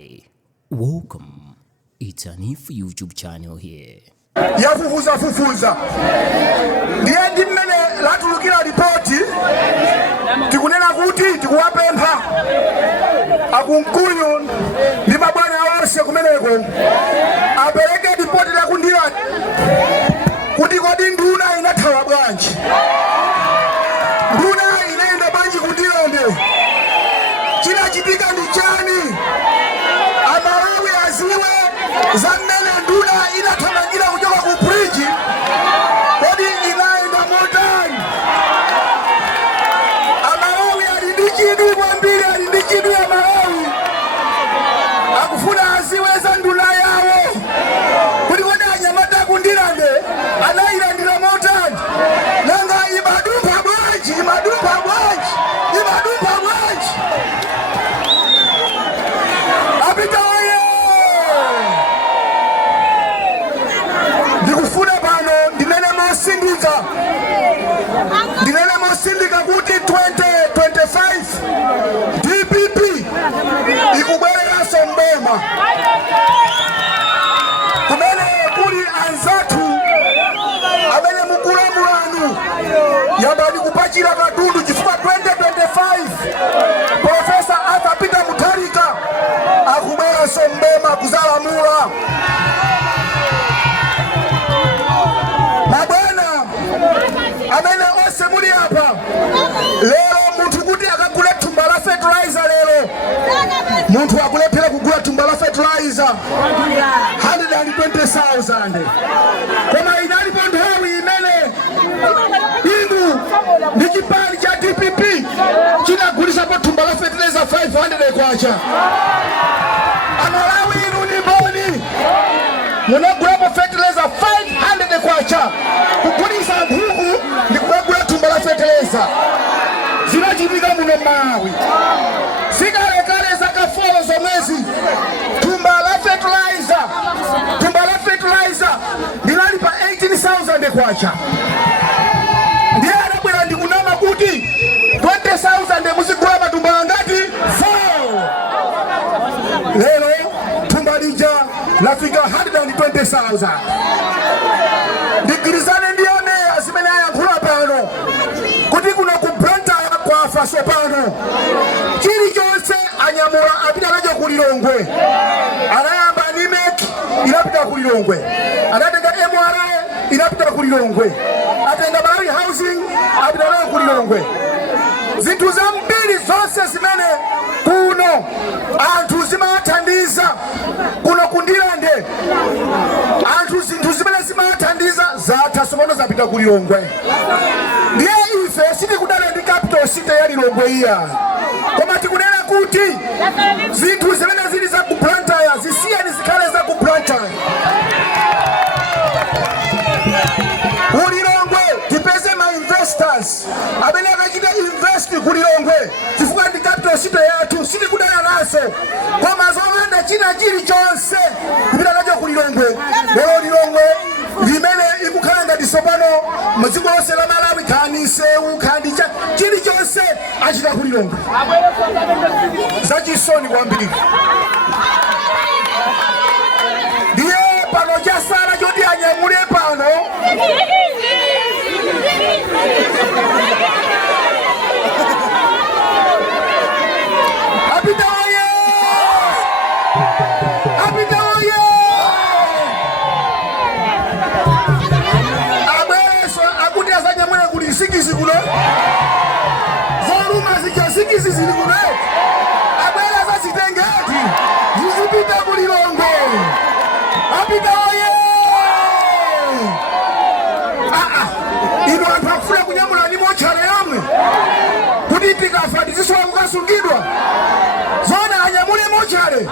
Hi, welcome. It's an If YouTube channel here. Fufuza. Ndiye ndimene latulukira ripoti tikunena kuti tikuwapempha akunkunyu ndi mabwana onse kumeneko apereke ripoti lakundira kuti kodi nduna inathawa bwanji, nduna inaenda bwanji kundilonde, chinachitika ndi chani, Amalawi aziwe za mmene nduna inathamangira kuchoka ku bridge kodi inaenda motani. Amalawi ali ndi chidwi kwambiri, ali ndi chidwi ya Malawi akufuna aziwe za nduna yawo kuti kodi anyamata kundilande anayilandira motani, nanga imadumpha bwanji, imadumpha bwanji, imadumpha bwanji. Apita oye! Ndikufuna pano ndinene mosindika kuti 2025 DPP ikubwereranso mboma kumene kuli anzathu amene mukulu mulanu yabadi kupachira katundu chifukwa 2025 Profesa Arthur Peter Mutharika akubweranso mboma kuzalamula. Mabwana amene onse muli apa lero munthu kuti akagule thumba la fertilizer, lero munthu akulephera kugula thumba la fertilizer 120,000 koma inalipo nthawi imene inu ndi chipani cha DPP chinagulisapo thumba la fertilizer 500 kwacha. Amalawi inu ni mboni, munagulapo fertilizer 500 kwacha, kugulisa nkhuku ndi kugula thumba la fertilizer. Zinachitika muno Malawi sikalekale zakafolo zomwezi thumba la fertilizer ndinalipa 18,000 kwacha. Ndiye adabwera ndikunama kuti 20,000 muzigula mathumba angati 4. Lero thumba lija lafika 120,000. Ndigirizane ndiyone azimene ayankhula pano kuti kuno kubranta kwafa sopano chilichonse anyamula apita nacho kulilongwe. Anayamba NIMEC inapita kulilongwe, anatenga MRA inapita kulilongwe, atenga Malawi Housing apita nayo kulilongwe. Zinthu zambiri zonse zimene kuno anthu zimathandiza kuno kundilande, anthu zinthu zimene zimathandiza zatha sopano zapita kulilongwe. Ndiye ife sitikudana ndi capital city ya Lilongwe iya, koma tikunena kuti zinthu zimene zili za kuplantaya zisiyeni zikhale za kuplantaya. Kulilongwe tipeze ma investors amene akachita invest kulilongwe chifukwa ndi capital city yathu, sitikudana naso, koma zomanda china chilichonse kupita nacho kulilongwe. Lero Lilongwe limene ikukhala ngati sopano mdziko lonse la Malawi, khani sewu khandi chilichonse achita kulilongwe. Zachisoni kwambiri. Ndiye pano chasala choti anyamule pano apita oye! Apita oye! Abweso akuti azanyamule kuti sikisi kuno zoruma zija sikisi zili kuno abwera zazitengati zizipita kulilongwe. Apita oye! Ino anthu akufuna kunyamula ni mochale yomwe kuti tikafa tizisowa kukasungidwa. Zona anyamule mochale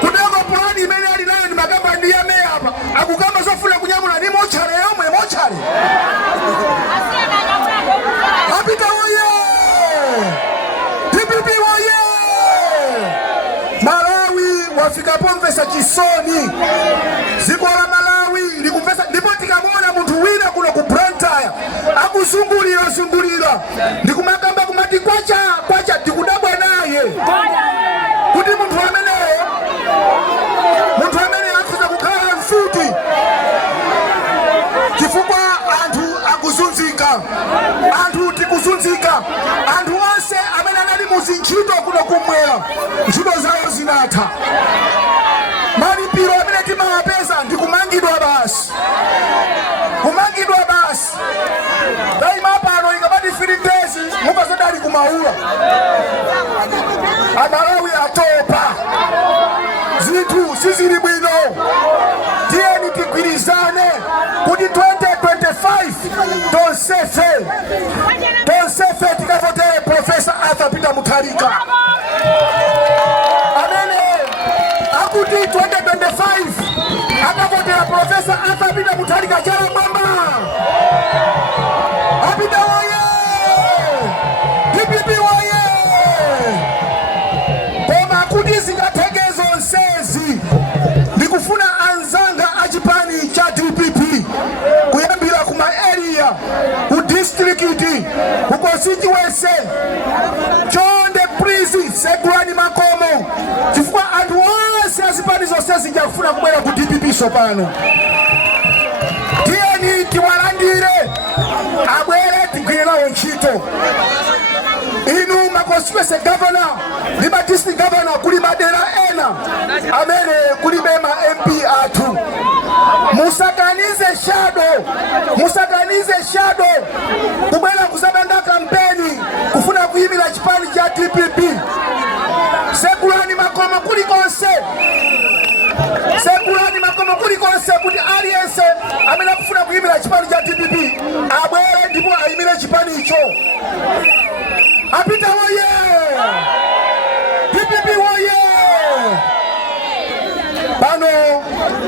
kutenga plani imene ali nayo ndi makamba ndi ya meya apa akukamba zofuna kunyamula ni mochale yomwe mochale. Apita oye! DPP oye! Malawi wafika pomvesa chisoni. Ziko la Malawi likumvesa, ndipo tikamona munthu wina kuno ku Brantaya akuzungulira ndikumakamba kumati kwacha tikudabwa naye kuti munthu amene ntchito kuno kumwera ntchito zawo zinatha. Malipiro amene timawapeza ndi kumangidwa basi, kumangidwa basi. Daima pano ikabati 3 days mukazadali kumaula Amalawi atopa, zinthu sizili bwino. Tiyeni tigwirizane kuti 2025 tonsefe tikavotere Profesa Arthur Peter Mutharika amene akuti 2025 akavotera Profesa Arthur Peter Mutharika chala mwamba. Apita woye! DPP woye! Koma kuti zingathekezo nsezi ndikufuna anzanga achipani cha DPP kuyambira kuma area ku district ku constituency chonde prison Segurani Makomo chifukwa anthu onse azipani zonse zinjafuna kubwera ku DPP sopano. Tiyeni tiwalandire abwere tigwire nawo ntchito. Inu makonstituency governor ndi ma district governor kuli madera ena amene kulibe ma MP athu. Musakanize shadow kubwera kusapanga kampeni kufuna kuyimira chipani cha DPP. Segurani Makomo kulikonse kuti aliyense amene akufuna kuyimira chipani cha DPP abwere ndipo ayimire chipani icho. Apita woye! DPP woye! Pano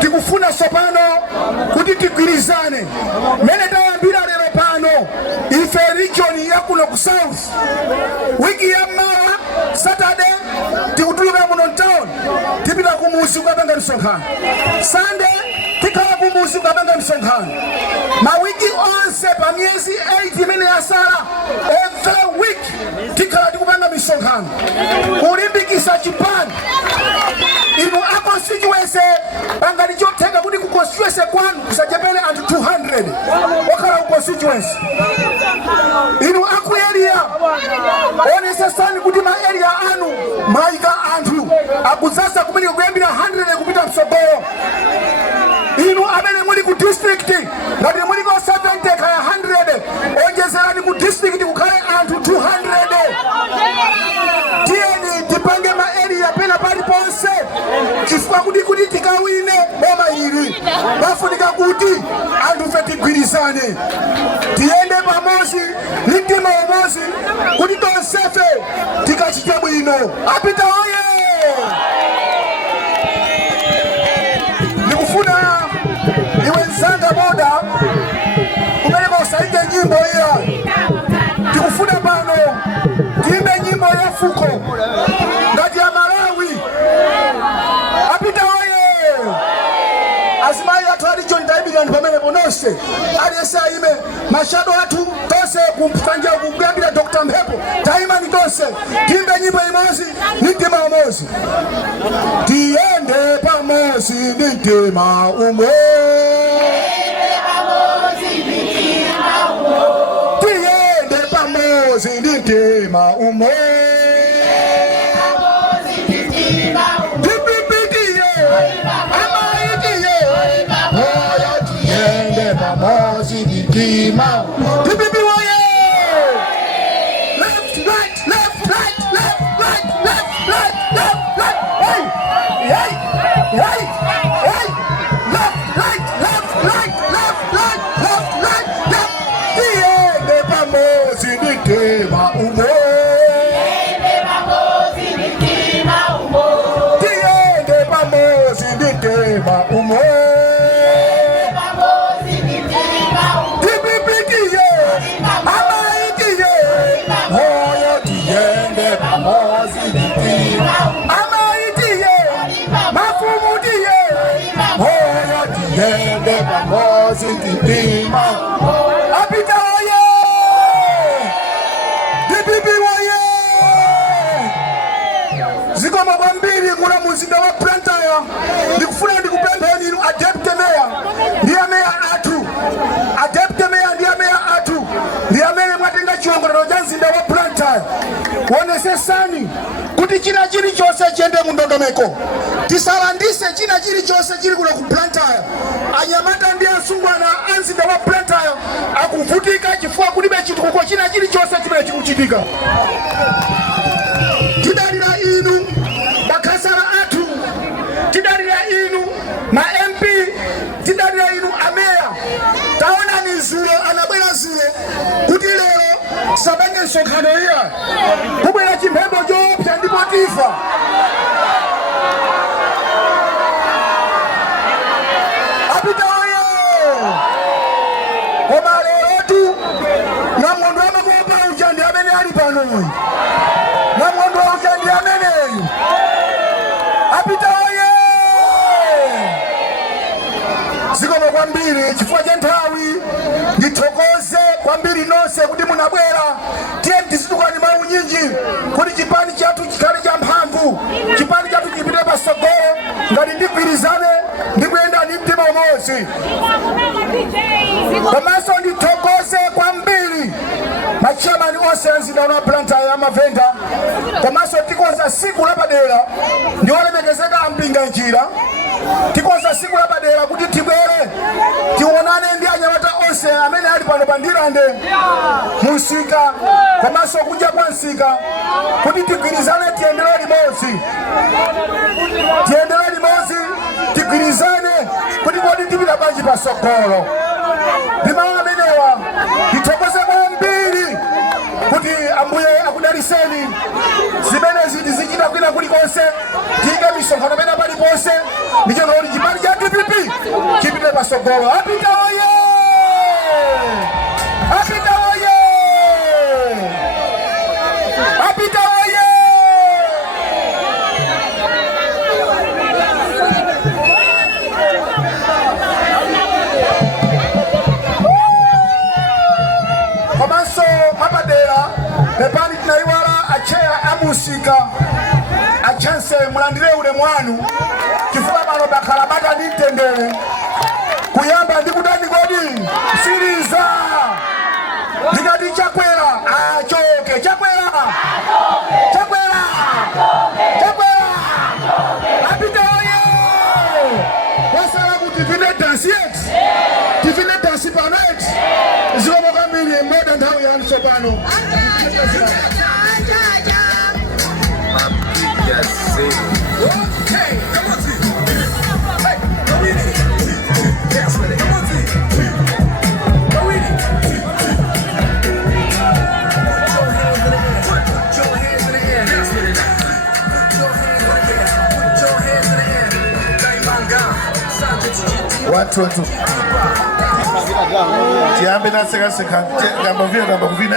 tikufuna sopano kuti tigwirizane mene tayambira lero pano ife region ya kuno ku South. Wiki ya mmawa Saturday tikutuluka muno town tipita kumuzi kukapanga msonkhano. Sunday tikhala kumuzi kukapanga msonkhano. Mawiki onse pa myezi 8 imene yasala every week tikhala tikupanga misonkhano kulimbikisa chipani. Inu a constituency pangani chotheka kuti ku constituency kwanu kusachepere anthu 200 okhala ku constituency. Inu aku area onesesani kuti ma area anu maika anthu akudzasa kumene kuyambira 100 kupita msogolo. Inu amene muli ku district ngati muli ko 70 kaya 100 onjezerani ku district kukhale anthu 200. Tiyeni tipange ma area pena pali ponse chifukwa kuti tikawine boma ili bafunika kuti anthu fe tigwirizane tiyende pamozi ndi mtima umodzi kuti tonsefe tikachite bwino. Apita oye! Nikufuna iwe nzanga boda kupereka usaike nyimbo iya. Tikufuna pano timbe nyimbo ya fuko ngati ya Malawi. Apita oye! Azimai athu ali John Taibigani pamene ponose aliyese ayime mashado athu tonse kumpanja kugambira Dr. Mhepo taimani tonse timbe nyimbo imodzi ndi mtima umodzi. Tiyende pamozi ndi mtima umodzi. Tiyende pamozi ndi mtima umodzi. DPP woye! Left, right, left, right, left, right, left, right, left, right. Hey, hey, hey, hey. Left, right, left, right, left, right, left, right, left. Tiyende pamozi ndi mtima umodzi. Tiyende pamozi ndi mtima umodzi. Apita oye! DPP woye! Zikoma kwambiri kuna muzinda wa Blantyre ndikufuna ndikupempheni inu a deputy mayor ndiye mayor athu. A deputy mayor ndiye mayor athu. Ndiye amene mwatenga chiwongolero cha mzinda wa Blantyre. Wonesesani kuti china chilichonse chiyende mu ndondomeko, tisalandise china chilichonse chili kuno ku Blantyre. Anyamata ndi asungwana a mzinda wa Blantyre akuvutika chifukwa kulibe chitukuko china chilichonse chimene chikuchitika. Tidalira inu bakasala athu, tidalira inu ma MP, tidalira inu ameya. Taona ni zulo anabwera zulo kuti lero sabange nsonkhano iya kubwera chimphepo choopsa ndipo tifa. Apita oyo koma lerotu namwondo amakuopa uja ndi amene ali panoyi, namwondo uja ndi ameneyu. Apita oyo zikomo kwambiri chifukwa cha nthawi. Ndithokoze kwambiri nonse kuti munabwera. Tiye tizitukani mawu nyinji kuti chipani chathu chikhale cha mphamvu, chipani chathu chipite pasogolo ngati ndigwirizane ndikuyenda ndi mtima umodzi. Komanso ndithokoze kwambiri machamani onse a mzinda wa Blantyre amavenda. Komanso tikonza siku lapadera ndi olemekezeka ampinga njira. Tikonza siku lapadera kuti tibwere tionane ndi anyamata onse amene ali pano pa Ndilande mu msika komanso kunja kwa msika kuti tigwirizane tiyendere limodzi. Tiyendere limodzi, tigwirizane kuti kodi tipita bwanji pasogolo. Ndi mawu amenewa ndithokoze kwambiri kuti Ambuye akudaliseni. Zimenezi tizichita kwina kulikonse, tiyike misonkhano pena paliponse ndicho kuti chipani cha DPP chipite pasogolo. Apita oye! Apita oye! Apita oye! Komanso mapadera pepani tinaiwala acheya amusika achanse mulandire ulemu wanu chifukwa pano bakhala bata ndi mtendere kuyamba ndi kudani kodi siriza ndikati chakwera achoke chakwera chakwera chakwera. Apita oye! Wasala kuti tivine dansi yetu, tivine dansi pano yetu. Zikomo kwambiri moda nthawi yanu tsopano. Watu tiambe na seka gamba kuvina